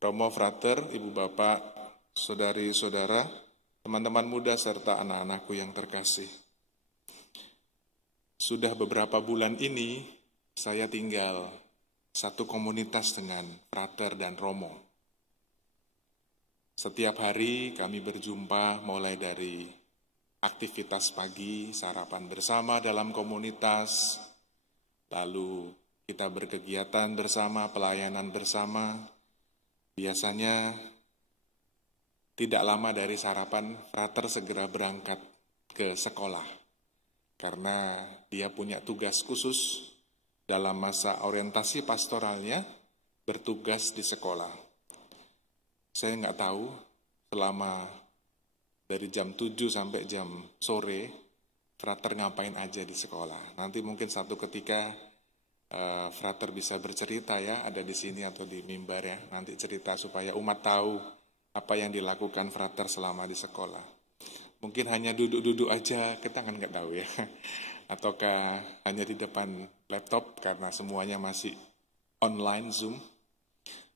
Romo Frater, Ibu Bapak, Saudari-saudara, teman-teman muda serta anak-anakku yang terkasih. Sudah beberapa bulan ini saya tinggal satu komunitas dengan Frater dan Romo. Setiap hari kami berjumpa mulai dari aktivitas pagi, sarapan bersama dalam komunitas, lalu kita berkegiatan bersama, pelayanan bersama. Biasanya tidak lama dari sarapan, Frater segera berangkat ke sekolah karena dia punya tugas khusus dalam masa orientasi pastoralnya, bertugas di sekolah. Saya nggak tahu selama dari jam 7 sampai jam sore, Frater ngapain aja di sekolah. Nanti mungkin satu ketika Frater bisa bercerita ya, ada di sini atau di mimbar ya, nanti cerita supaya umat tahu apa yang dilakukan Frater selama di sekolah. Mungkin hanya duduk-duduk aja, kita kan nggak tahu ya. Ataukah hanya di depan laptop karena semuanya masih online Zoom.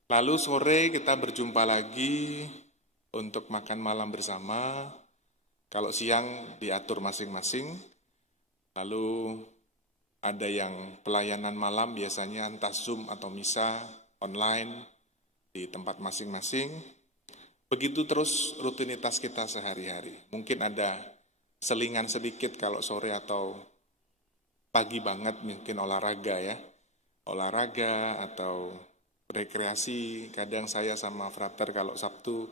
Lalu sore kita berjumpa lagi untuk makan malam bersama. Kalau siang diatur masing-masing. Lalu ada yang pelayanan malam biasanya entah Zoom atau misa online di tempat masing-masing. Begitu terus rutinitas kita sehari-hari. Mungkin ada selingan sedikit kalau sore atau pagi banget mungkin olahraga ya. Olahraga atau rekreasi. Kadang saya sama Frater kalau Sabtu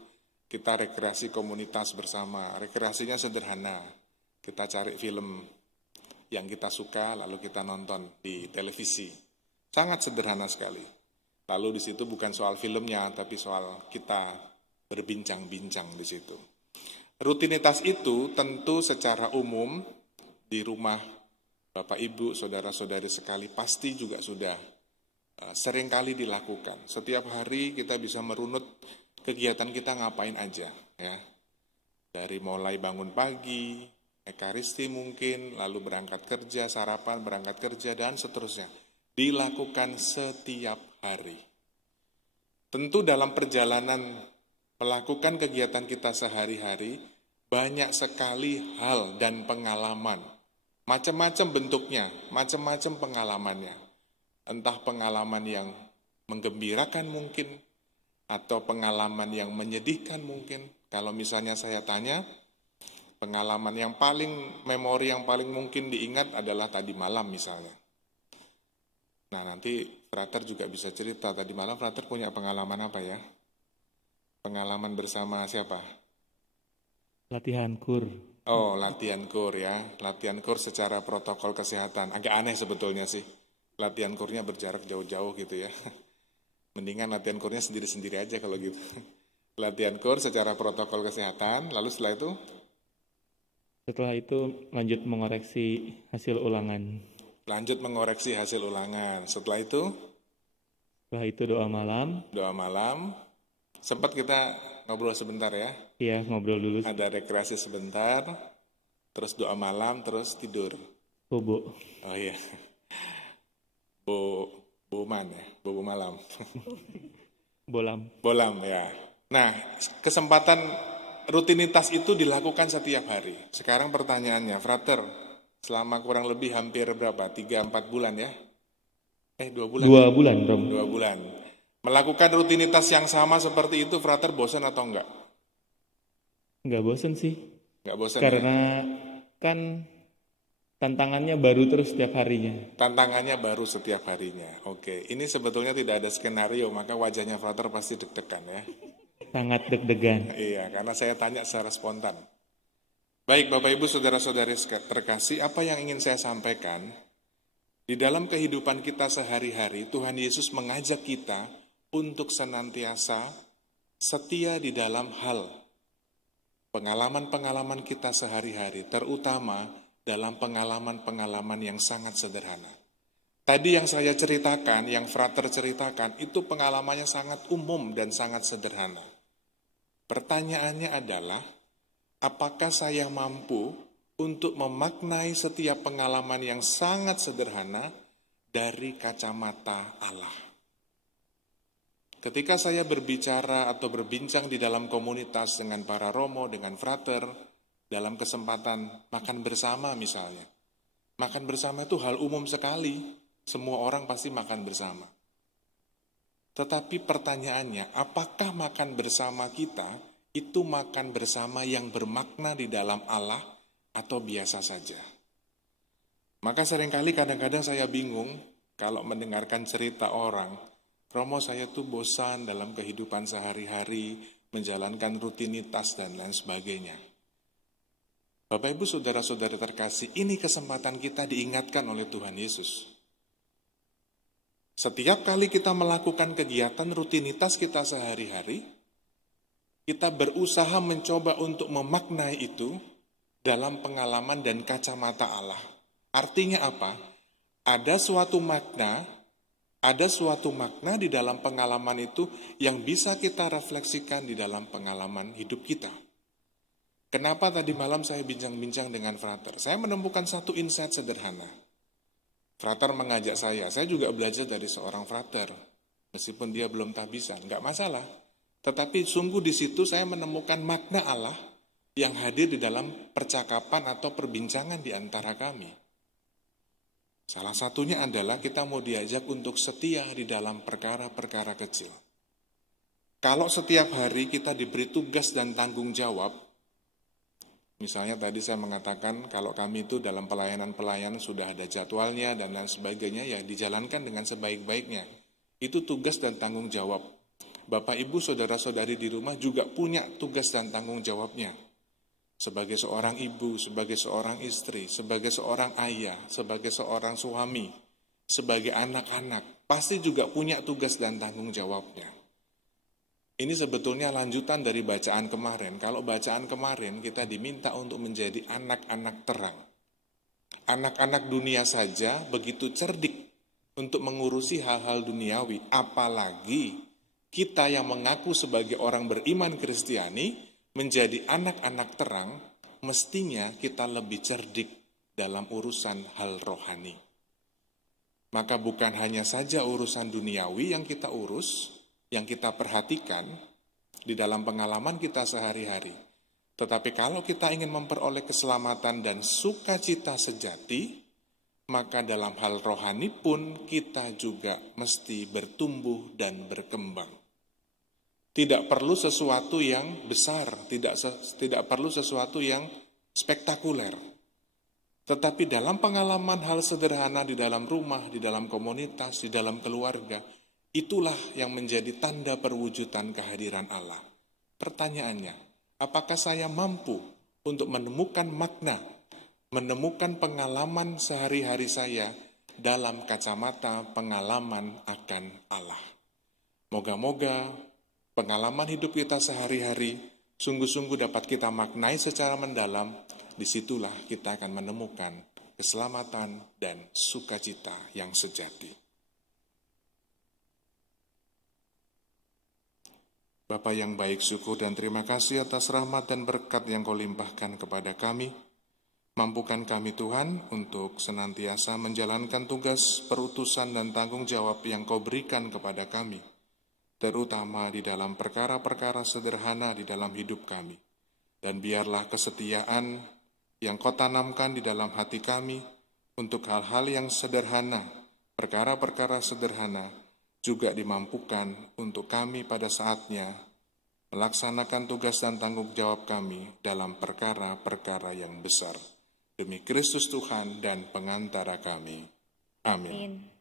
kita rekreasi komunitas bersama. Rekreasinya sederhana. Kita cari film yang kita suka lalu kita nonton di televisi. Sangat sederhana sekali. Lalu di situ bukan soal filmnya tapi soal kita berbincang-bincang di situ. Rutinitas itu tentu secara umum di rumah Bapak Ibu, saudara-saudari sekali pasti juga sudah sering kali dilakukan. Setiap hari kita bisa merunut kegiatan kita ngapain aja ya. Dari mulai bangun pagi, ekaristi mungkin, lalu berangkat kerja, sarapan, berangkat kerja dan seterusnya. Dilakukan setiap hari. Tentu dalam perjalanan melakukan kegiatan kita sehari-hari, banyak sekali hal dan pengalaman. Macam-macam bentuknya, macam-macam pengalamannya. Entah pengalaman yang menggembirakan mungkin, atau pengalaman yang menyedihkan mungkin. Kalau misalnya saya tanya, pengalaman yang paling, memori yang paling mungkin diingat adalah tadi malam misalnya. Nah nanti Frater juga bisa cerita, tadi malam Frater punya pengalaman apa ya? Pengalaman bersama siapa? Latihan kur. Oh, latihan kur ya. Latihan kur secara protokol kesehatan. Agak aneh sebetulnya sih. Latihan kurnya berjarak jauh-jauh gitu ya. Mendingan latihan kurnya sendiri-sendiri aja kalau gitu. Latihan kur secara protokol kesehatan. Lalu setelah itu? Setelah itu lanjut mengoreksi hasil ulangan. Lanjut mengoreksi hasil ulangan. Setelah itu? Setelah itu doa malam. Doa malam. Sempat kita ngobrol sebentar ya. Iya, ngobrol dulu. Ada rekreasi sebentar, terus doa malam, terus tidur. Bobo. Oh iya. Boman ya, bobo malam. Bolam ya. Nah, kesempatan rutinitas itu dilakukan setiap hari. Sekarang pertanyaannya, Frater, selama kurang lebih hampir berapa? 3-4 bulan ya? 2 bulan. 2 bulan, Rom. 2 bulan. Melakukan rutinitas yang sama seperti itu, Frater bosan atau enggak? Enggak bosan sih. Enggak bosan karena ya? Kan tantangannya baru terus setiap harinya. Tantangannya baru setiap harinya. Oke, ini sebetulnya tidak ada skenario, maka wajahnya Frater pasti deg-degan ya. Sangat deg-degan. Iya, karena saya tanya secara spontan. Baik, Bapak Ibu, saudara-saudari terkasih, apa yang ingin saya sampaikan? Di dalam kehidupan kita sehari-hari, Tuhan Yesus mengajak kita untuk senantiasa setia di dalam hal pengalaman-pengalaman kita sehari-hari, terutama dalam pengalaman-pengalaman yang sangat sederhana. Tadi yang saya ceritakan, yang Frater ceritakan, itu pengalamannya sangat umum dan sangat sederhana. Pertanyaannya adalah, apakah saya mampu untuk memaknai setiap pengalaman yang sangat sederhana dari kacamata Allah? Ketika saya berbicara atau berbincang di dalam komunitas dengan para romo, dengan frater, dalam kesempatan makan bersama misalnya. Makan bersama itu hal umum sekali, semua orang pasti makan bersama. Tetapi pertanyaannya, apakah makan bersama kita itu makan bersama yang bermakna di dalam Allah atau biasa saja? Maka seringkali kadang-kadang saya bingung kalau mendengarkan cerita orang, Romo saya tuh bosan dalam kehidupan sehari-hari, menjalankan rutinitas dan lain sebagainya. Bapak Ibu Saudara-saudara terkasih, ini kesempatan kita diingatkan oleh Tuhan Yesus. Setiap kali kita melakukan kegiatan rutinitas kita sehari-hari, kita berusaha mencoba untuk memaknai itu dalam pengalaman dan kacamata Allah. Artinya apa? Ada suatu makna di dalam pengalaman itu yang bisa kita refleksikan di dalam pengalaman hidup kita. Kenapa tadi malam saya bincang-bincang dengan frater? Saya menemukan satu insight sederhana. Frater mengajak saya juga belajar dari seorang frater. Meskipun dia belum tahbisan, enggak masalah. Tetapi sungguh di situ saya menemukan makna Allah yang hadir di dalam percakapan atau perbincangan di antara kami. Salah satunya adalah kita mau diajak untuk setia di dalam perkara-perkara kecil. Kalau setiap hari kita diberi tugas dan tanggung jawab, misalnya tadi saya mengatakan kalau kami itu dalam pelayanan-pelayanan sudah ada jadwalnya dan lain sebagainya yang dijalankan dengan sebaik-baiknya. Itu tugas dan tanggung jawab. Bapak, Ibu, Saudara-saudari di rumah juga punya tugas dan tanggung jawabnya. Sebagai seorang ibu, sebagai seorang istri, sebagai seorang ayah, sebagai seorang suami, sebagai anak-anak, pasti juga punya tugas dan tanggung jawabnya. Ini sebetulnya lanjutan dari bacaan kemarin. Kalau bacaan kemarin kita diminta untuk menjadi anak-anak terang. Anak-anak dunia saja begitu cerdik untuk mengurusi hal-hal duniawi. Apalagi kita yang mengaku sebagai orang beriman Kristiani, menjadi anak-anak terang, mestinya kita lebih cerdik dalam urusan hal rohani. Maka bukan hanya saja urusan duniawi yang kita urus, yang kita perhatikan di dalam pengalaman kita sehari-hari. Tetapi kalau kita ingin memperoleh keselamatan dan sukacita sejati, maka dalam hal rohani pun kita juga mesti bertumbuh dan berkembang. Tidak perlu sesuatu yang besar, tidak perlu sesuatu yang spektakuler. Tetapi dalam pengalaman hal sederhana di dalam rumah, di dalam komunitas, di dalam keluarga, itulah yang menjadi tanda perwujudan kehadiran Allah. Pertanyaannya, apakah saya mampu untuk menemukan makna, menemukan pengalaman sehari-hari saya dalam kacamata pengalaman akan Allah? Moga-moga pengalaman hidup kita sehari-hari sungguh-sungguh dapat kita maknai secara mendalam. Disitulah kita akan menemukan keselamatan dan sukacita yang sejati. Bapa yang baik, syukur dan terima kasih atas rahmat dan berkat yang Kau limpahkan kepada kami. Mampukan kami Tuhan untuk senantiasa menjalankan tugas, perutusan dan tanggung jawab yang Kau berikan kepada kami, terutama di dalam perkara-perkara sederhana di dalam hidup kami. Dan biarlah kesetiaan yang Kau tanamkan di dalam hati kami untuk hal-hal yang sederhana, perkara-perkara sederhana, juga dimampukan untuk kami pada saatnya melaksanakan tugas dan tanggung jawab kami dalam perkara-perkara yang besar. Demi Kristus Tuhan dan pengantara kami. Amin.